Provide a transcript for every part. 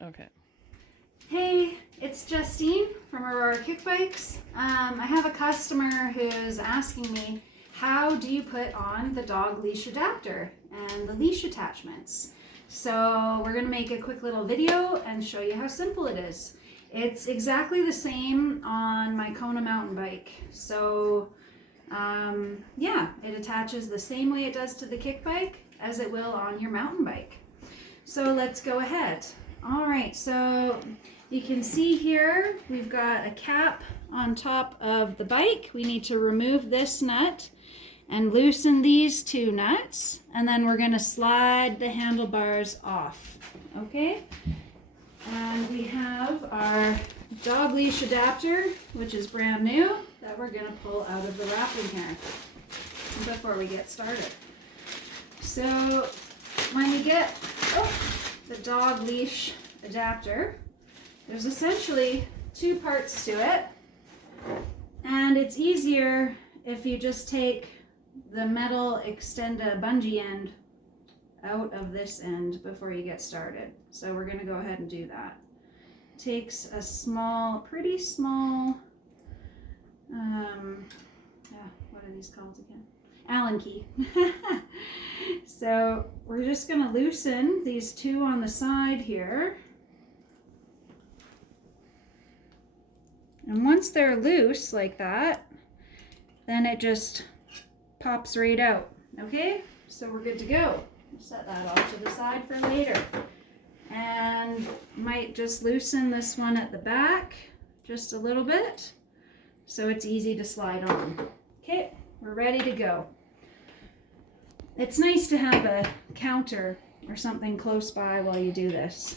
Okay. Hey, it's Justine from Aurora Kick Bikes. I have a customer who's asking me, how do you put on the dog leash adapter and the leash attachments? So we're going to make a quick little video and show you how simple it is. It's exactly the same on my Kona mountain bike. So yeah, it attaches the same way it does to the kick bike as it will on your mountain bike. So let's go ahead. All right, so you can see here we've got a cap on top of the bike. We need to remove this nut and loosen these two nuts, and then we're going to slide the handlebars off. Okay, and we have our dog leash adapter, which is brand new, that we're going to pull out of the wrapping here before we get started. So when you get the dog leash adapter, there's essentially two parts to it, and it's easier if you just take the metal extenda bungee end out of this end before you get started. So we're going to go ahead and do that. Takes a small, pretty small, what are these called again? Allen key. So we're just going to loosen these two on the side here. And once they're loose like that, then it just pops right out. Okay, so we're good to go. Set that off to the side for later. And might just loosen this one at the back just a little bit so it's easy to slide on. Okay, we're ready to go. It's nice to have a counter or something close by while you do this.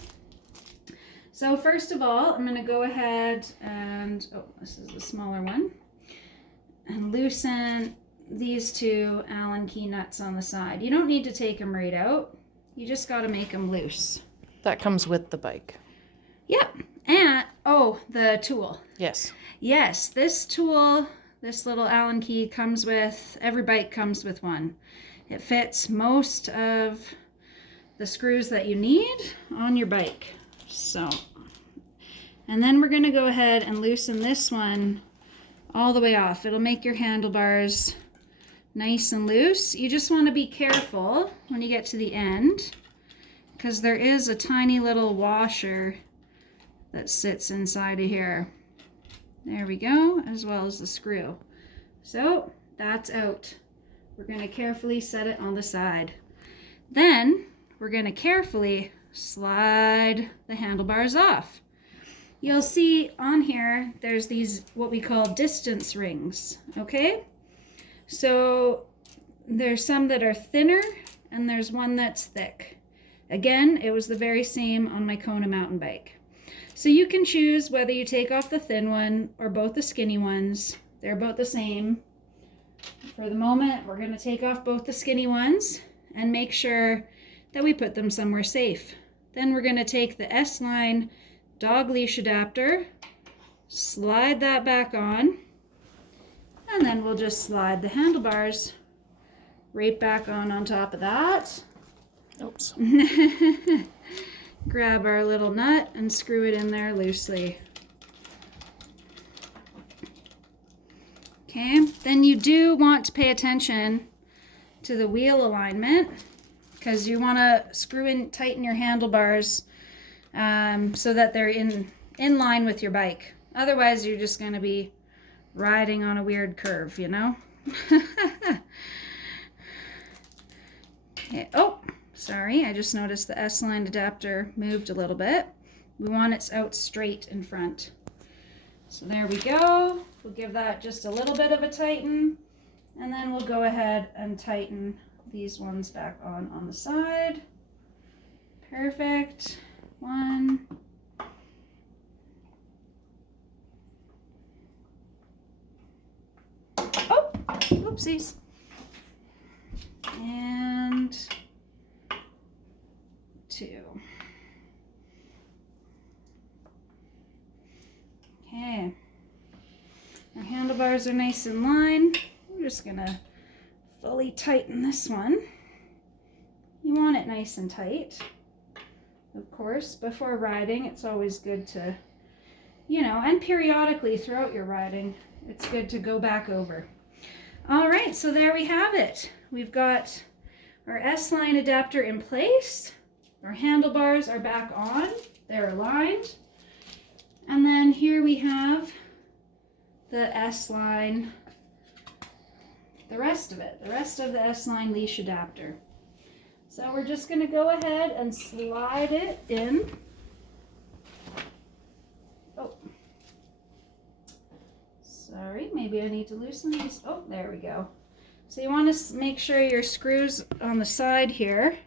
So first of all, I'm going to go ahead and, this is the smaller one, and loosen these two Allen key nuts on the side. You don't need to take them right out. You just got to make them loose. That comes with the bike. Yep. And, the tool. Yes. Yes, this tool, this little Allen key comes with, every bike comes with one. It fits most of the screws that you need on your bike. So, and then we're going to go ahead and loosen this one all the way off. It'll make your handlebars nice and loose. You just want to be careful when you get to the end, because there is a tiny little washer that sits inside of here. There we go, as well as the screw. So that's out. We're going to carefully set it on the side. Then we're going to carefully slide the handlebars off. You'll see on here there's these what we call distance rings, okay? So there's some that are thinner and there's one that's thick. Again, it was the very same on my Kona mountain bike. So you can choose whether you take off the thin one or both the skinny ones. They're about the same. For the moment, we're going to take off both the skinny ones and make sure that we put them somewhere safe. Then we're going to take the S-line dog leash adapter, slide that back on, and then we'll just slide the handlebars right back on top of that. Oops. Grab our little nut and screw it in there loosely. Okay, then you do want to pay attention to the wheel alignment, because you want to screw in, tighten your handlebars so that they're in line with your bike. Otherwise, you're just going to be riding on a weird curve, you know? Okay. Oh, sorry, I just noticed the S-line adapter moved a little bit. We want it out straight in front. So there we go. We'll give that just a little bit of a tighten, and then we'll go ahead and tighten these ones back on the side. Perfect. One. Oh, whoopsies. And two. Okay. Our handlebars are nice in line. We're just gonna fully tighten this one. You want it nice and tight. of course, before riding. It's always good to, you know, and periodically throughout your riding, it's good to go back over. All right, so there we have it. We've got our S-line adapter in place. Our handlebars are back on. They're aligned. And then here we have the S-line, the rest of it, the rest of the S-line leash adapter. So we're just going to go ahead and slide it in. Oh, sorry, maybe I need to loosen these. Oh, there we go. So you want to make sure your screws on the side here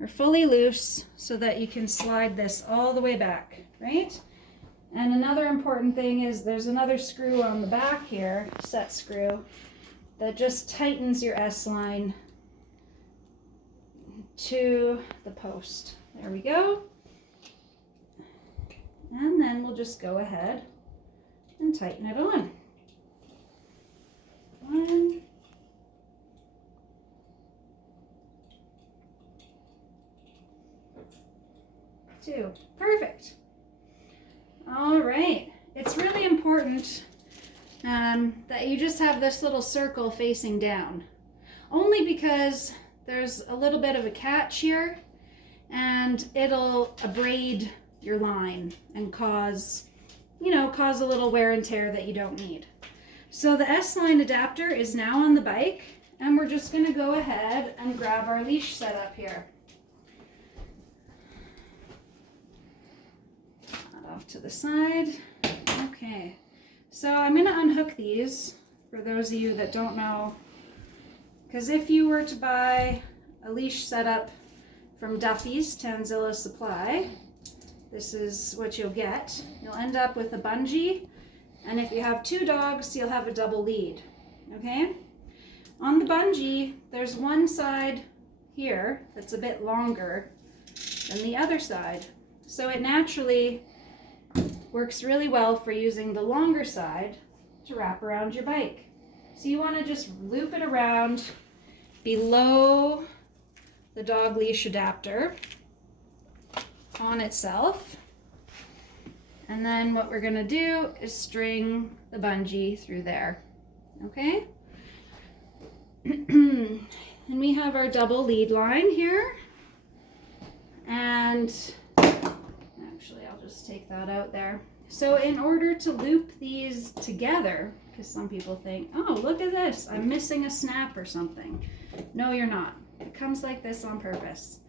are fully loose so that you can slide this all the way back, right? And another important thing is there's another screw on the back here, set screw, that just tightens your S-line to the post. There we go. And then we'll just go ahead and tighten it on. 1, 2, perfect. All right, it's really important that you just have this little circle facing down, only because there's a little bit of a catch here and it'll abrade your line and cause a little wear and tear that you don't need. So the S-line adapter is now on the bike, and we're just going to go ahead and grab our leash setup here. That off to the side. Okay, so I'm going to unhook these for those of you that don't know, because if you were to buy a leash setup from Duffy's Tanzilla Supply, this is what you'll get. You'll end up with a bungee, and if you have 2 dogs, you'll have a double lead, okay? On the bungee, there's one side here that's a bit longer than the other side. So it naturally works really well for using the longer side to wrap around your bike. So you want to just loop it around below the dog leash adapter on itself. And then what we're going to do is string the bungee through there. Okay? And we have our double lead line here. And actually, I'll just take that out there. So in order to loop these together, because some people think, oh, look at this, I'm missing a snap or something. No, you're not. It comes like this on purpose.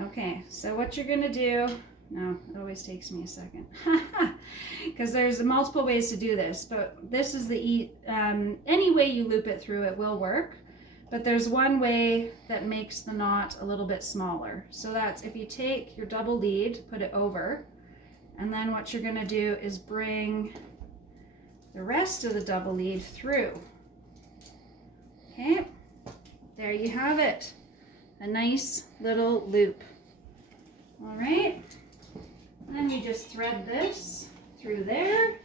Okay, so what you're going to do, no, it always takes me a second, because there's multiple ways to do this, but this is the, any way you loop it through, it will work, but there's one way that makes the knot a little bit smaller. So that's if you take your double lead, put it over, and then what you're going to do is bring the rest of the double lead through. Okay, there you have it. A nice little loop. All right, then you just thread this through there,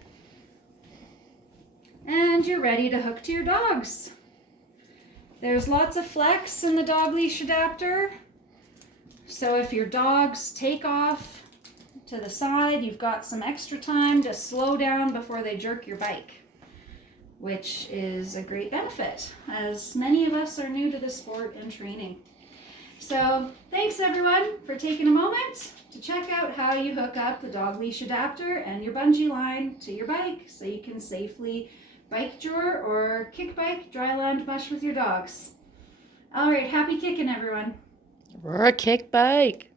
and you're ready to hook to your dogs. There's lots of flex in the dog leash adapter, so if your dogs take off to the side, you've got some extra time to slow down before they jerk your bike, which is a great benefit, as many of us are new to the sport and training. So thanks everyone for taking a moment to check out how you hook up the dog leash adapter and your bungee line to your bike so you can safely bike jor or kick bike dry land mush with your dogs. All right, happy kicking everyone. We're a kick bike.